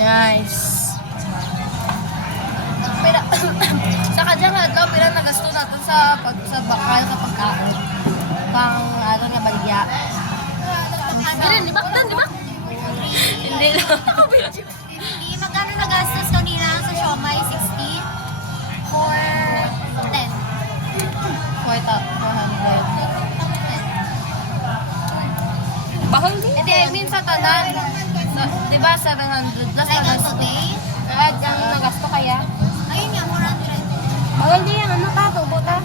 Nice. Pira, sa kanya nga daw, pira nagasto natin sa bakal sa pagkain. Pang, ano nga, baligya. Hindi, di ba? Di ba? Hindi lang. Hindi, magkano nagastos kanina sa siomay? 60? For 10. 400. Bahal din. Hindi, I mean sa tanan. Di ba 700 plus Like tanas? today? Ang nagasto kaya? Ayun nga, 400. Bahal din yan. Ano ka? Tubo ta?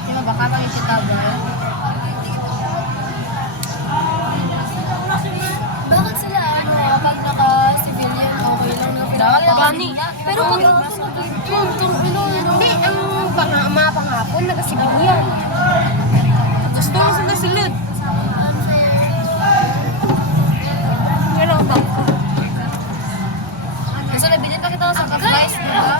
Di ba baka pang isitabay? Bakit sila, pag naka-civilian, okay lang na Gani. Pero pag Hindi, ang mga panghapon, nagasibilian. Gusto mo sa nasilid. Yan ang bangko. Kasi nabigyan pa kita sa advice, di ba?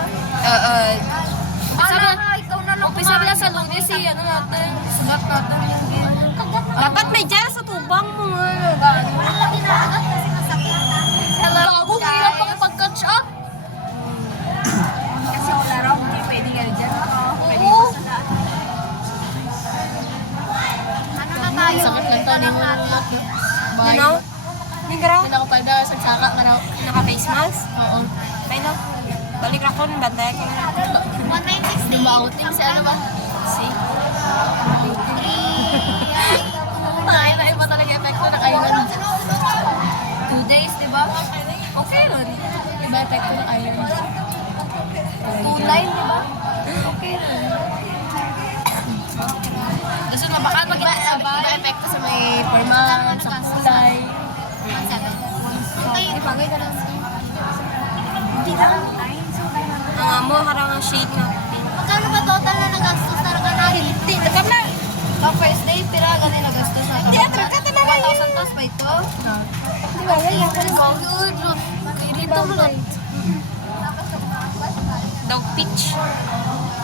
ikaw na lang Umpisa mo lang sa lunes si ano natin, snack natin. Dapat may jara sa tubang mo nga. Kinakagat kasi masakit. Hello, hirap pang pag-catch up. Kasi wala raw, hindi pwede nga dyan. Oo. Ano na tayo? Sakit lang tayo, hindi mo na You know? Nigra? Hindi ako pala sa saka ka na. Naka-face mask? Oo. May no? Balik ako, bantay ko na. 1960. Hindi ma-outing si ano ba? Si. Ay, na iba talaga epekto na kayo na 2 days, di ba? Okay ron. Iba epekto na kayo. 2 line, di ba? Okay ron. Gusto mo baka mag-iba epekto sa may perman, sa kulay. 1.7. Ay, bagay ka lang. Hindi lang. Ang amo, karang ang shade nga. Magkano ba total na nagastos talaga natin? Hindi, nagkama. Ang first day, pira, ganun nagastos na Hindi, atro ka talaga 1,000 plus ba ito? Di ba, wala ko rin. Good, look. Dito mo lang. Dog pitch.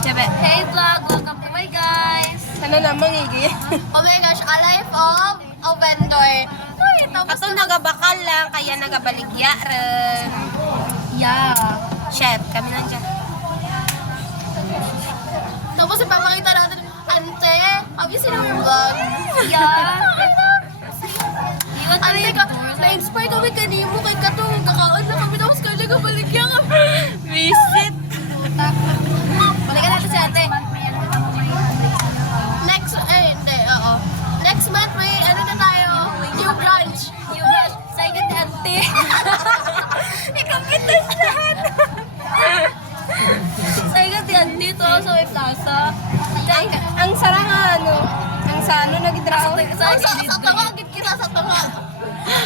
Sabi, Hey vlog, welcome to my guys. sana namang igi. Oh my gosh, a life of a vendor. Ay, tapos Ato nagabakal lang, kaya nagabaligya rin. yeah. Chef, kami nandiyan. Tapos ipapakita natin, Ante, have you seen our vlog? Yeah. Ante ka, na-inspire kami kanimo kay Kato, kakaon na kami tapos kaya nagabaligya kami. Visit. Balikan natin si Ate. Next month may ano na tayo, new branch. New branch. Second Ante. Ikapitas lahat. Second Ante to sa may plaza. Ang sarang ano, ang sa ano nag-draw. Sa tanga, git kita sa tanga.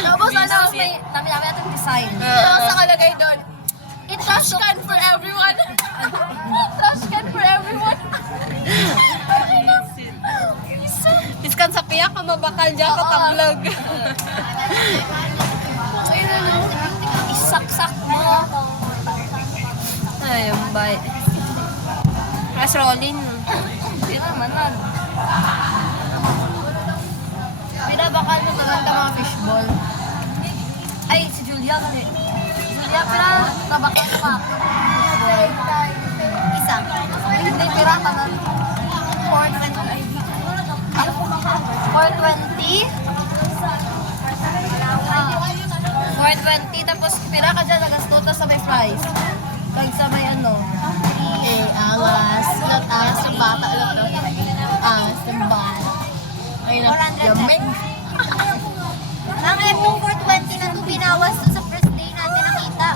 Tapos ano, may dami-dami natin design. Tapos nakalagay doon, trash can for everyone. Trash can for everyone. Iskan sa piyak ka mabakal dyan ka tablog. Isaksak mo. Ay, ang bay. Press rolling. Hindi naman nun. Pinabakal mo naman ka mga fishball. Ay, si Julia kasi. Julia, pinabakal mo ka. Isa. Hindi, pirata nun. 420. 420, tapos pira ka dyan, nagasto ta sa may fries. Pag sa may ano. Angas. Angas yung bata. Angas yung bata. Ayun na. 400. Yamig. Ang etong 420 na ito binawas doon sa first day natin nakita.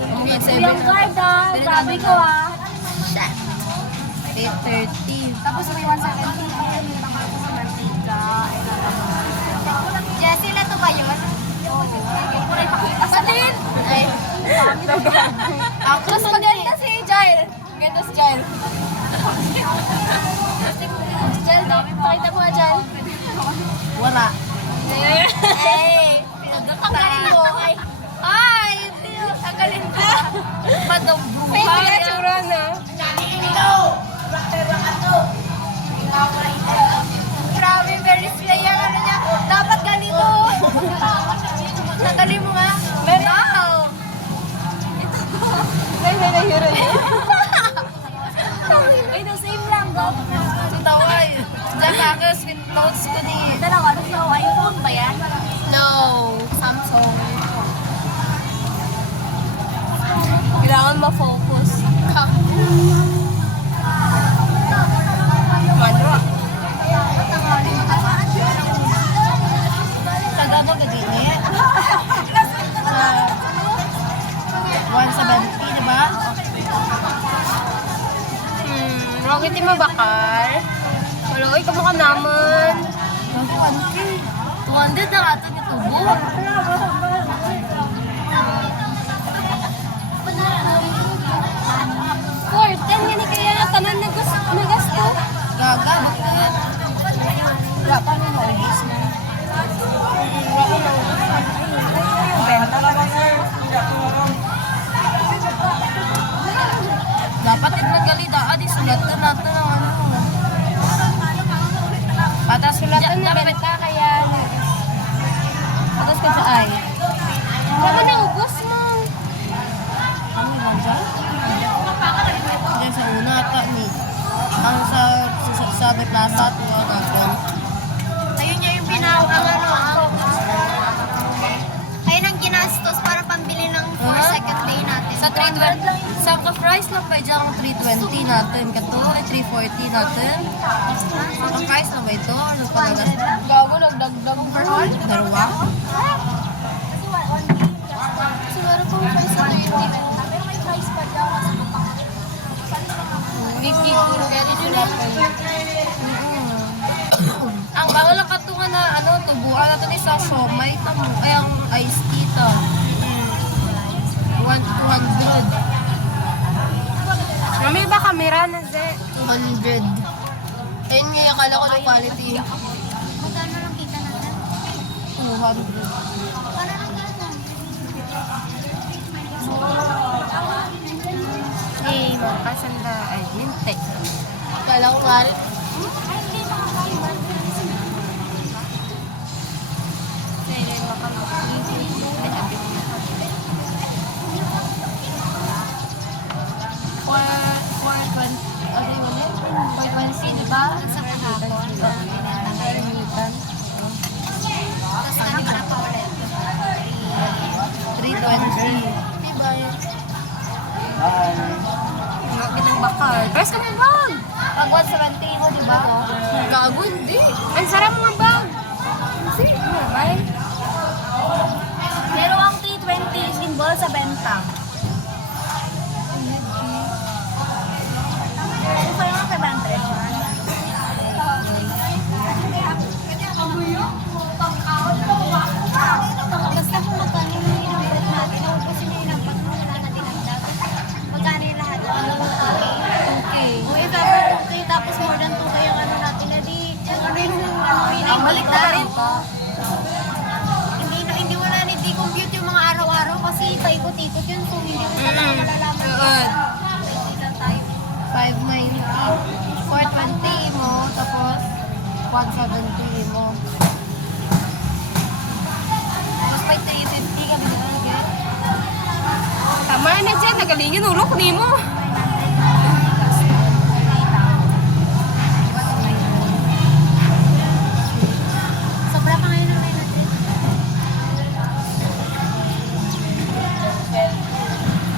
Okay, Yung guard grabe ko Shit. 830. Tapos may 170. Jessie, na to ba yun? Patin! Ay. Ako, mas maganda si Jair. Maganda si Jair. Jair, pakita mo nga, Jair. Wala. Ay! Tanggalin mo. Ay! Tanggalin ko. Madam May buhay. kaya tsura na. Grabe, very Tapos, with notes ko ni... Ito lang, ano sa iPhone ba yan? No, Samsung. Kailangan ma-focus. Manro. Kagabo ka din eh. 170, diba? Wag iti mabakal. Wala, uy, kamukha naman. 200 na nga ito ni Tubo. Four, 10 yan kaya na tanan nagasto. Gaga, bakit? Wala pa nang maubos na. Wala pa nang benta na ba, sir? Dapat itnagalida. Adi, sulat na natin ang ano. Patas Sulatan na benta kaya. Patas ka sa ay. Wala na ubos mo. Kami lang dyan? Diyan sa una ata ni. Ang sa Plaza at mga gagawin. Ayun niya yung kaya nang ginastos para pambili ng for second day natin. Sa 320, sa ka-price lang pa dyan ang 320 natin. Kato ay 340 natin. Ang price na ba ito? Ano talaga? Gago, nagdagdag per all. Dalawa? Siguro kung price sa 30. Pero may price pa dyan kasi Gigit ko ready sila kayo. Ang bago lang katungan na ano, tubuan natin ni sa siomay. Ay, ang iced tea to. 200. Mami ba kamera na, Zé? 200. Ayun nga, akala ko ng quality. magkano lang kita natin? 200. Para lang gano'n. Eh, makasanda. Ay, linte. Akala ko nga rin. Sige, makamakaligid. Ay, abit na. 420. Ano yun ulit? 420, di ba? Sa kahapon. Tangayitan. Tapos ano ka na pa ulit? 320. Diba yun? Mga ginang Press ka mo bag. Pag 170 mo, di ba? Gago, hindi. Ang sarap mga bag. Sige, ay. Pero ang 320 symbol sa benta. Ano pa yung 500? Basta kung magkano yung inabot natin, naubos yung inabot mo, wala na dinagdag. Magkano yung lahat? Okay. Kung if ever 2K, tapos more than 2K yung ano natin, edi, yung ano yung Ang balik na rin pa. Hindi wala na, hindi compute yung mga araw-araw kasi paikot-ikot yun, so hindi mo talaga malalaman. Good. Ilan tayo. 590. 420 mo, tapos 170 mo. Tapos may 350 ka binigay. Tama na dyan. Nagalingin ulok ni mo. Sobra pa ngayon ng 900.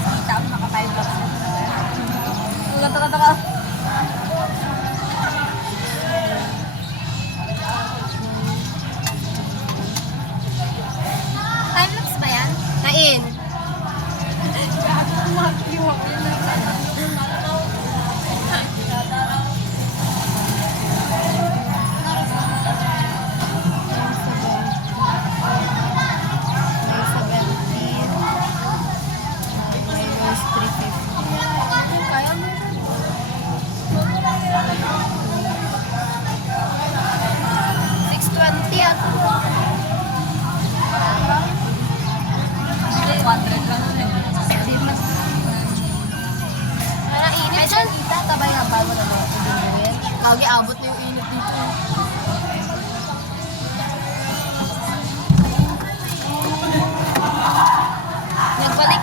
Kita ako maka-5 bucks. Taka. Time-lapse ba yan? Nain. Kaya mo. 620 at 100 lang. Parang init. Ay, saan kita? Tabay na bago na mga pagdingin. Kagi abot na yung init dito. Nagbalik